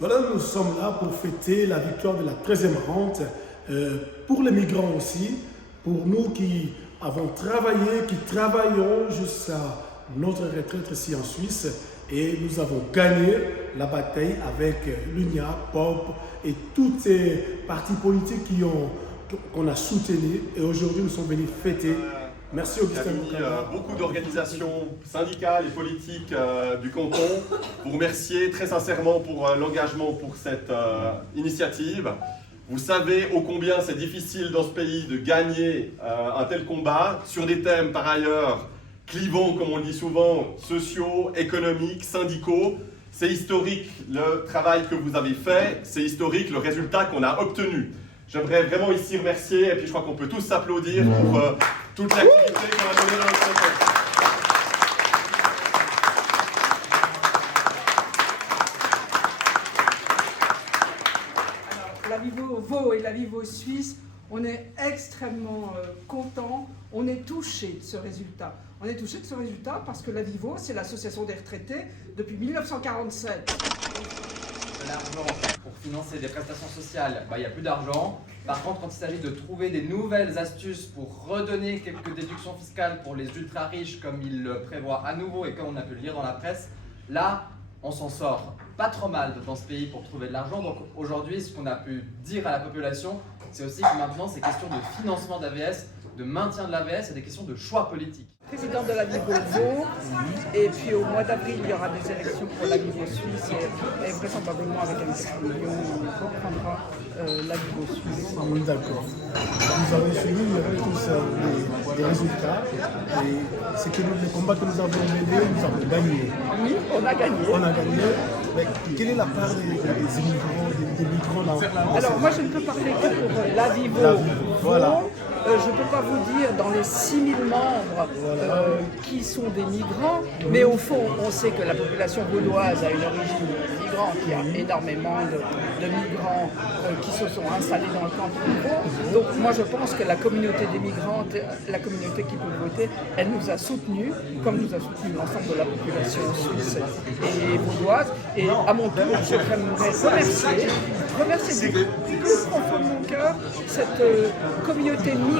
Voilà, nous sommes là pour fêter la victoire de la 13e rente, pour les migrants aussi, pour nous qui avons travaillé, qui travaillons jusqu'à notre retraite ici en Suisse. Et nous avons gagné la bataille avec l'UNIA, POP et toutes ces partis politiques qu'on a soutenus. Et aujourd'hui, nous sommes venus fêter. Merci Augustin Boukala. Beaucoup d'organisations syndicales et politiques du canton. Vous remercier très sincèrement pour l'engagement pour cette initiative. Vous savez ô combien c'est difficile dans ce pays de gagner un tel combat sur des thèmes par ailleurs clivants, comme on le dit souvent, sociaux, économiques, syndicaux. C'est historique le travail que vous avez fait, c'est historique le résultat qu'on a obtenu. J'aimerais vraiment ici remercier, et puis je crois qu'on peut tous s'applaudir pour toute l'activité qu'on a donnée dans notre contexte. La Vivo Vaud et la Vivo Suisse, on est extrêmement contents, on est touchés de ce résultat. On est touchés de ce résultat parce que la Vivo, c'est l'association des retraités depuis 1947. De l'argent pour financer des prestations sociales, il n'y a plus d'argent. Par contre, quand il s'agit de trouver des nouvelles astuces pour redonner quelques déductions fiscales pour les ultra riches, comme il le prévoit à nouveau et comme on a pu le lire dans la presse, là, on s'en sort pas trop mal dans ce pays pour trouver de l'argent. Donc aujourd'hui, ce qu'on a pu dire à la population, c'est aussi que maintenant, c'est question de financement d'AVS, de maintien de l'AVS et des questions de choix politiques. Président de la Vivo Vaud, et puis au mois d'avril, il y aura des élections pour la Vivo Suisse et vraisemblablement avec un million, on reprendra la Vivo Suisse. Oui, d'accord. Nous avons suivi tous les résultats et c'est que le combat que nous avons mené, nous avons gagné. Oui, on a gagné. On a gagné. Mais quelle est la part des immigrants, des migrants là? Alors moi je ne peux parler que pour la Vivo. Voilà. Je ne peux pas vous dire dans les 6000 membres qui sont des migrants, mais au fond, on sait que la population vaudoise a une origine migrante. Il y a énormément de migrants qui se sont installés dans le canton de Vaud. Donc moi je pense que la communauté des migrantes, la communauté qui peut voter, elle nous a soutenus, comme nous a soutenu l'ensemble de la population suisse et vaudoise. Et à mon tour, je voudrais remercier du plus profond de mon cœur cette communauté migrante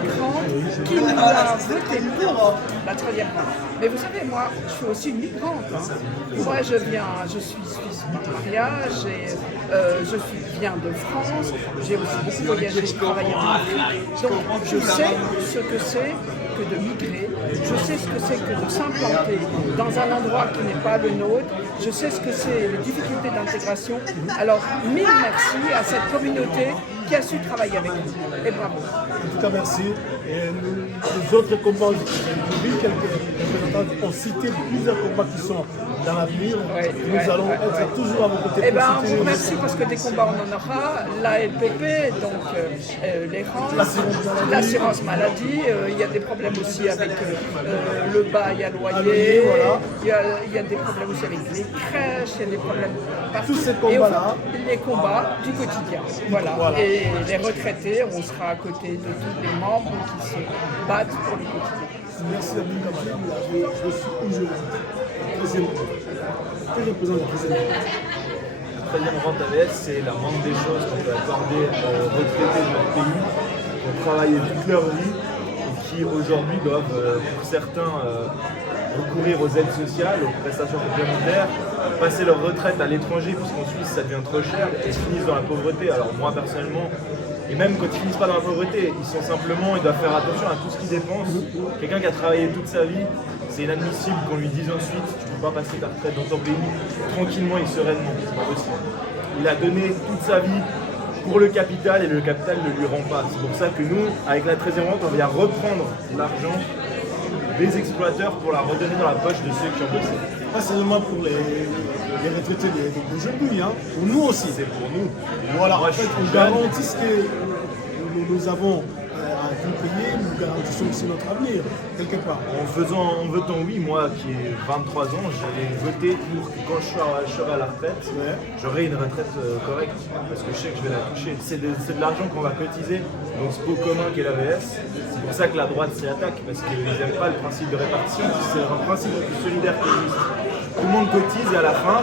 qui nous a voté pour la 13e rente. Mais vous savez, moi, je suis aussi une migrante. Moi, je suis suisse par mariage, je viens de France, j'ai aussi beaucoup voyagé, travaillé en Afrique. Donc, je sais ce que c'est que de migrer, je sais ce que c'est que de s'implanter dans un endroit qui n'est pas le nôtre, je sais ce que c'est les difficultés d'intégration. Alors, mille merci à cette communauté qui a su travailler avec nous. Et bravo. En tout cas, merci. Et les autres combats, j'ai vu quelques représentants ont cité plusieurs combats qui sont dans l'avenir. Nous allons être toujours à vos côtés. Eh bien, on vous remercie parce que des combats on en aura. La LPP, donc les rentes, l'assurance maladie, il y a des problèmes aussi avec le bail à loyer, il y a des problèmes aussi avec les crèches, il y a des problèmes partout. Tous ces combats-là. Les combats du quotidien. Voilà. Et les retraités, on sera à côté de tous les membres qui se battent pour le quotidien. Merci à vous, je suis où je suis. Que représente la 13e rente? La 13e rente AVS, c'est la moindre des choses qu'on peut accorder aux retraités de notre pays qui ont travaillé toute leur vie et qui aujourd'hui doivent, pour certains, recourir aux aides sociales, aux prestations complémentaires, passer leur retraite à l'étranger puisqu'en Suisse ça devient trop cher et finissent dans la pauvreté. Alors moi personnellement, et même quand ils finissent pas dans la pauvreté, ils doivent faire attention à tout ce qu'ils dépensent. Quelqu'un qui a travaillé toute sa vie, c'est inadmissible qu'on lui dise ensuite tu ne peux pas passer ta retraite dans ton pays tranquillement et sereinement, c'est pas possible. Il a donné toute sa vie pour le capital et le capital ne lui rend pas. C'est pour ça que nous, avec la 13e rente, on vient reprendre l'argent des exploiteurs pour la redonner dans la poche de ceux qui ont bossé. Pas seulement pour les retraités d'aujourd'hui, hein. Pour nous aussi. C'est pour nous. Voilà, Moi, en fait, on garantit ce que nous avons à tout payer, nous garantissons aussi notre avenir, quelque part. En votant oui, moi qui ai 23 ans, j'ai voté pour que quand je serai à la retraite, j'aurai une retraite correcte, parce que je sais que je vais la toucher. C'est de l'argent qu'on va cotiser dans ce pot commun qu'est l'AVS. C'est pour ça que la droite s'y attaque, parce qu'ils n'aiment pas le principe de répartition, c'est un principe plus solidaire qui existe. tout le monde cotise et à la fin,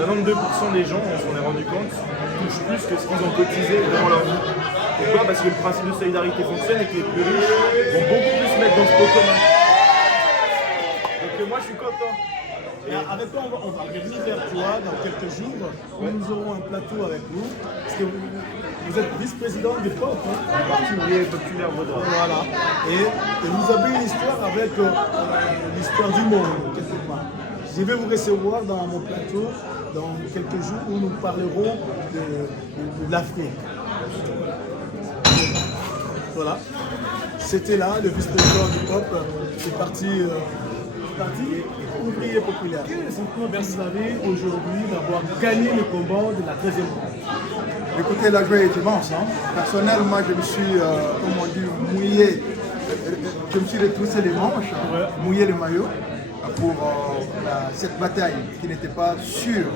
92% des gens, on s'en est rendu compte, touchent plus que ce qu'ils ont cotisé dans leur vie. Pourquoi? Parce que le principe de solidarité fonctionne et que les plus riches vont beaucoup plus se mettre dans ce pot commun. Donc moi je suis content. Et avec toi, on va revenir vers toi dans quelques jours où nous aurons un plateau avec vous. Parce que vous êtes vice-président du POP, hein, Le Parti ouvrier populaire vaudois. voilà. Et vous avez une histoire avec l'histoire du monde, quelque part. Je vais vous recevoir dans mon plateau dans quelques jours où nous parlerons de l'Afrique. Voilà. C'était là le vice-président du POP, du parti ouvrier populaire. Quel sentiment vous avez aujourd'hui d'avoir gagné le combat de la 13e ronde? Écoutez, la joie est immense. Hein. Personnellement, je me suis, comme on dit, mouillé, je me suis retroussé les manches, mouillé le maillot pour cette bataille qui n'était pas sûre.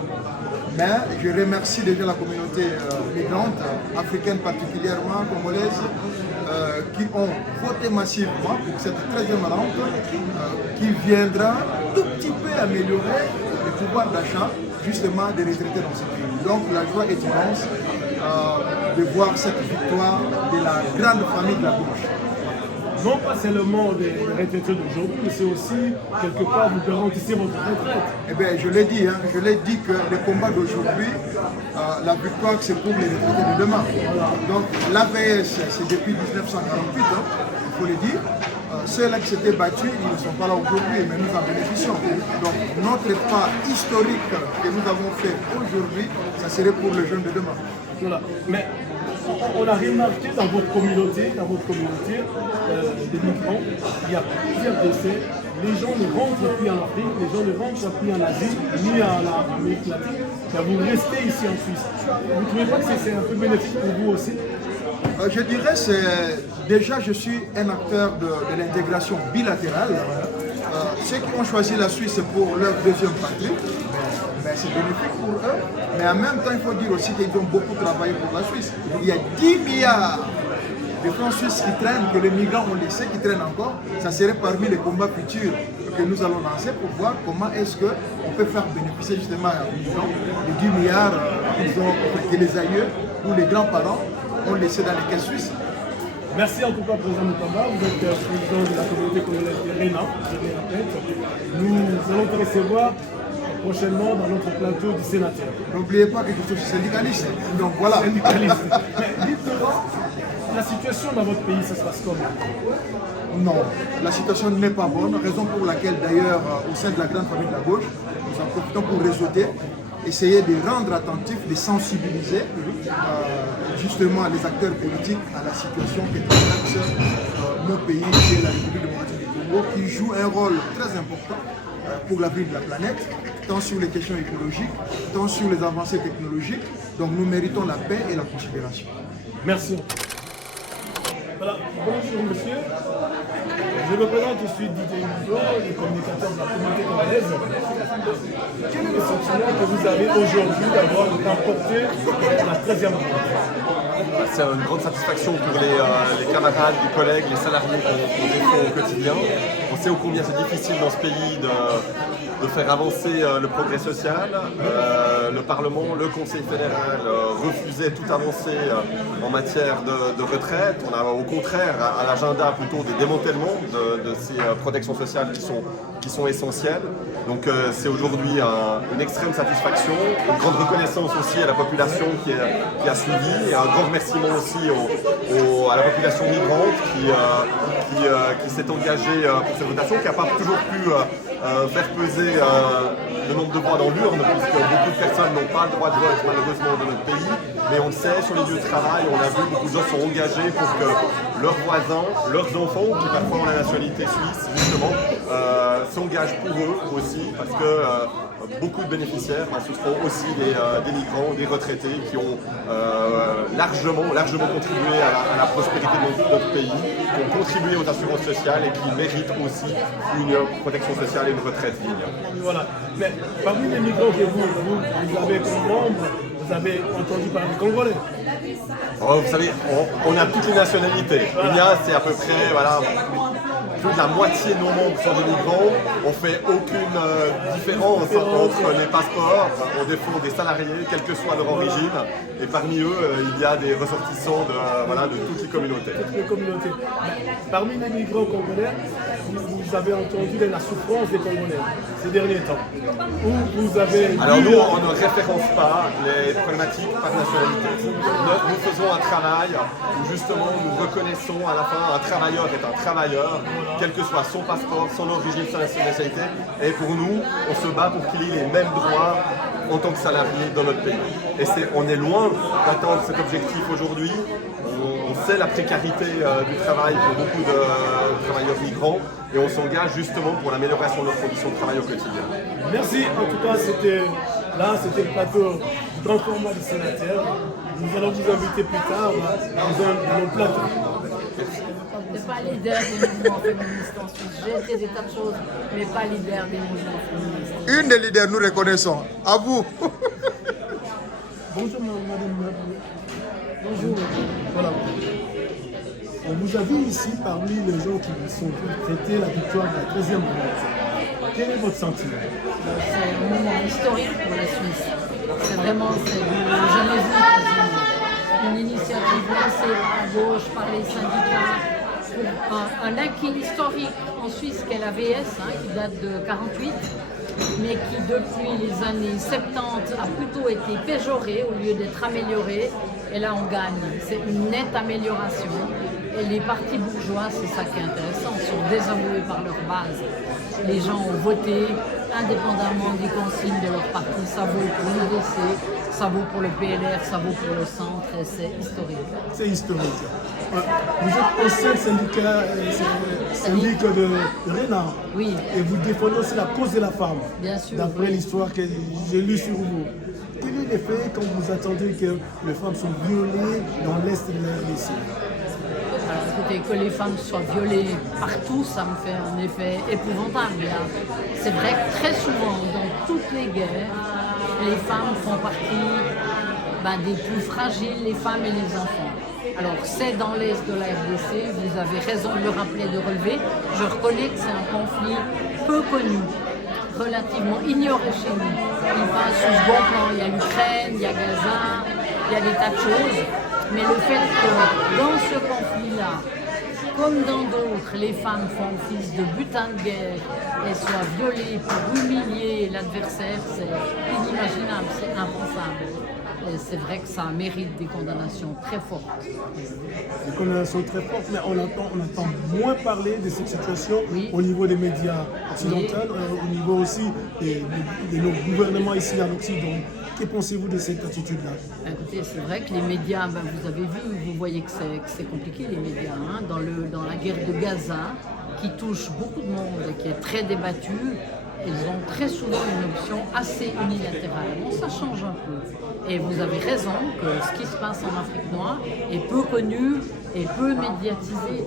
Mais je remercie déjà la communauté migrante, africaine particulièrement, congolaise, qui ont voté massivement pour cette 13e rente qui viendra tout petit peu améliorer le pouvoir d'achat justement des retraités dans ce pays. Donc la joie est immense de voir cette victoire de la grande famille de la gauche. Non pas seulement des retraités d'aujourd'hui, mais c'est aussi quelque part vous garantissez votre retraite. Eh bien, je l'ai dit, que le combat d'aujourd'hui, la victoire, c'est pour les retraités de demain. Donc l'APS, c'est depuis 1948, il faut le dire. Ceux-là qui s'étaient battus, ils ne sont pas là aujourd'hui, mais nous en bénéficions. Donc notre pas historique que nous avons fait aujourd'hui, ça serait pour les jeunes de demain. Voilà. Mais on a remarqué dans votre communauté, des migrants, il y a plusieurs décès. Les gens ne rentrent plus en Afrique, les gens ne rentrent plus en Asie, ni en Amérique latine. Mais vous restez ici en Suisse. Vous ne trouvez pas que c'est un peu bénéfique pour vous aussi? Je dirais déjà je suis un acteur de l'intégration bilatérale. Ceux qui ont choisi la Suisse pour leur deuxième patrie, c'est bénéfique pour eux. Mais en même temps, il faut dire aussi qu'ils ont beaucoup travaillé pour la Suisse. Il y a 10 milliards de francs suisses qui traînent, que les migrants ont laissé, qui traînent encore. Ça serait parmi les combats futurs que nous allons lancer pour voir comment est-ce qu'on peut faire bénéficier justement aux migrants les 10 milliards que les aïeux ou les grands-parents ont laissé dans les caisses suisses. Merci en tout cas, Président Mutamba. Vous êtes président de la communauté congolaise de RENA, je le répète. Nous allons te recevoir prochainement dans notre plateau du sénateur. N'oubliez pas que je suis syndicaliste. Donc voilà. Syndicaliste. Mais dites-moi, la situation dans votre pays, ça se passe comment? Non, la situation n'est pas bonne, raison pour laquelle d'ailleurs au sein de la grande famille de la gauche, nous en profitons pour réseauter, essayer de rendre attentifs, de sensibiliser justement les acteurs politiques à la situation que traverse mon pays, qui est la République démocratique du Congo, qui joue un rôle très important pour l'avenir de la planète, tant sur les questions écologiques, tant sur les avancées technologiques. Donc nous méritons la paix et la considération. Merci. Voilà. Bonjour monsieur. Je me présente, je suis Didier Mido, le communicateur de la communauté congolaise. Quel est le sentiment que vous avez aujourd'hui d'avoir remporté la 13e ronde? C'est une grande satisfaction pour les camarades, les collègues, les salariés qu'on défend au quotidien. On sait ô combien c'est difficile dans ce pays de faire avancer le progrès social. Le Parlement, le Conseil fédéral refusaient toute avancée en matière de retraite. On a au contraire à l'agenda plutôt des démantèlements de ces protections sociales qui sont essentielles. Donc c'est aujourd'hui une extrême satisfaction, une grande reconnaissance aussi à la population qui a suivi et un grand remerciement aussi à la population migrante qui s'est engagée pour cette votation, qui n'a pas toujours pu faire peser le nombre de voix dans l'urne, puisque beaucoup de personnes n'ont pas le droit de vote malheureusement dans notre pays. Mais on le sait, sur les lieux de travail, on a vu beaucoup de gens sont engagés pour que leurs voisins, leurs enfants, qui parfois ont la nationalité suisse, justement, s'engagent pour eux aussi, parce que beaucoup de bénéficiaires, ce seront aussi des migrants, des retraités qui ont largement contribué à la prospérité de notre pays, qui ont contribué aux assurances sociales et qui méritent aussi une protection sociale et une retraite digne. Voilà. Mais parmi les migrants que vous avez comme membres, vous avez entendu parler des Congolais. Oh, vous savez, on a toutes les nationalités. C'est à peu près, voilà, plus de la moitié de nos membres sont des migrants. On fait aucune une différence entre les passeports au défaut des salariés, quelle que soit leur origine. Et parmi eux, il y a des ressortissants de toutes les communautés. Toutes les communautés. Parmi les migrants congolais, vous avez entendu la souffrance des Congolais ces derniers temps. Où vous avez Alors vu, nous, on ne référence pas les problématiques par nationalité. Nous faisons un travail où justement nous reconnaissons à la fin un travailleur est un travailleur, quel que soit son passeport, son origine, sa nationalité. Et pour nous, on se bat pour qu'il ait les mêmes droits en tant que salarié dans notre pays. Et on est loin d'atteindre cet objectif aujourd'hui. On sait la précarité du travail pour beaucoup de travailleurs migrants et on s'engage justement pour l'amélioration de leurs conditions de travail au quotidien. merci, en tout cas, c'était le plateau du grand format du sénateur. Nous allons vous inviter plus tard dans un plateau. Je n'étais pas leader des mouvements féministes en Suisse. J'ai été des tas de choses, mais pas leader des mouvements féministes. Une des leaders, nous reconnaissons. À vous. Bonjour madame. Bonjour. Voilà. On vous a vu ici parmi les gens qui sont fêtés la victoire de la 13e République. Quel est votre sentiment? C'est un moment historique pour la Suisse. C'est vraiment du jamais vu quasiment. Une initiative lancée par la gauche, par les syndicats, pour un acquis historique en Suisse qu'est la VS, qui date de 1948, mais qui depuis les années 70 a plutôt été péjoré au lieu d'être amélioré. Et là on gagne. C'est une nette amélioration. Et les partis bourgeois, c'est ça qui est intéressant, sont désavoués par leur base. Les gens ont voté indépendamment des consignes de leur parti. Ça vaut pour l'UDC, ça vaut pour le PLR, ça vaut pour le centre et c'est historique. C'est historique. Vous êtes ancien syndicat, syndic de Renard. Oui. Et vous défendez aussi la cause de la femme. Bien sûr, D'après oui. l'histoire que j'ai lue sur vous. Quel est l'effet quand vous attendez que les femmes sont violées dans l'Est de la RDC? Alors écoutez, que les femmes soient violées partout, ça me fait un effet épouvantable. C'est vrai que très souvent, dans toutes les guerres, les femmes font partie des plus fragiles, les femmes et les enfants. Alors c'est dans l'Est de la RDC, vous avez raison de le rappeler, de relever. Je reconnais que c'est un conflit peu connu, relativement ignoré chez nous. Il passe sous second plan, il y a l'Ukraine, il y a Gaza, il y a des tas de choses. Mais le fait que dans ce conflit-là, comme dans d'autres, les femmes font office de butin de guerre et soient violées pour humilier l'adversaire, c'est inimaginable, c'est impensable. Et c'est vrai que ça mérite des condamnations très fortes. Des condamnations très fortes, mais on entend moins parler de cette situation Oui. au niveau des médias occidentaux, au niveau aussi de nos gouvernements ici en Occident. Que pensez-vous de cette attitude-là? Écoutez, c'est vrai que les médias, vous avez vu, vous voyez que c'est compliqué les médias. Dans la guerre de Gaza, qui touche beaucoup de monde et qui est très débattue, ils ont très souvent une option assez unilatérale. Bon, ça change un peu. Et vous avez raison que ce qui se passe en Afrique noire est peu connu et peu médiatisé.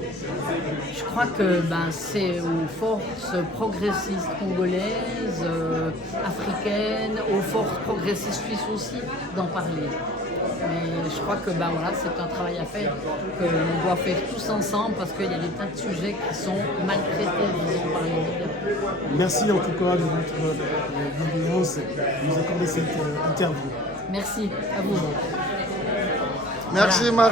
Je crois que c'est aux forces progressistes congolaises, africaines, aux forces progressistes suisses aussi d'en parler. Mais je crois que c'est un travail à faire, que l'on doit faire tous ensemble parce qu'il y a des tas de sujets qui sont maltraités, disons, par les médias. Merci en tout cas de votre bienveillance et de nous accorder cette interview. Merci à vous. Merci, Marie.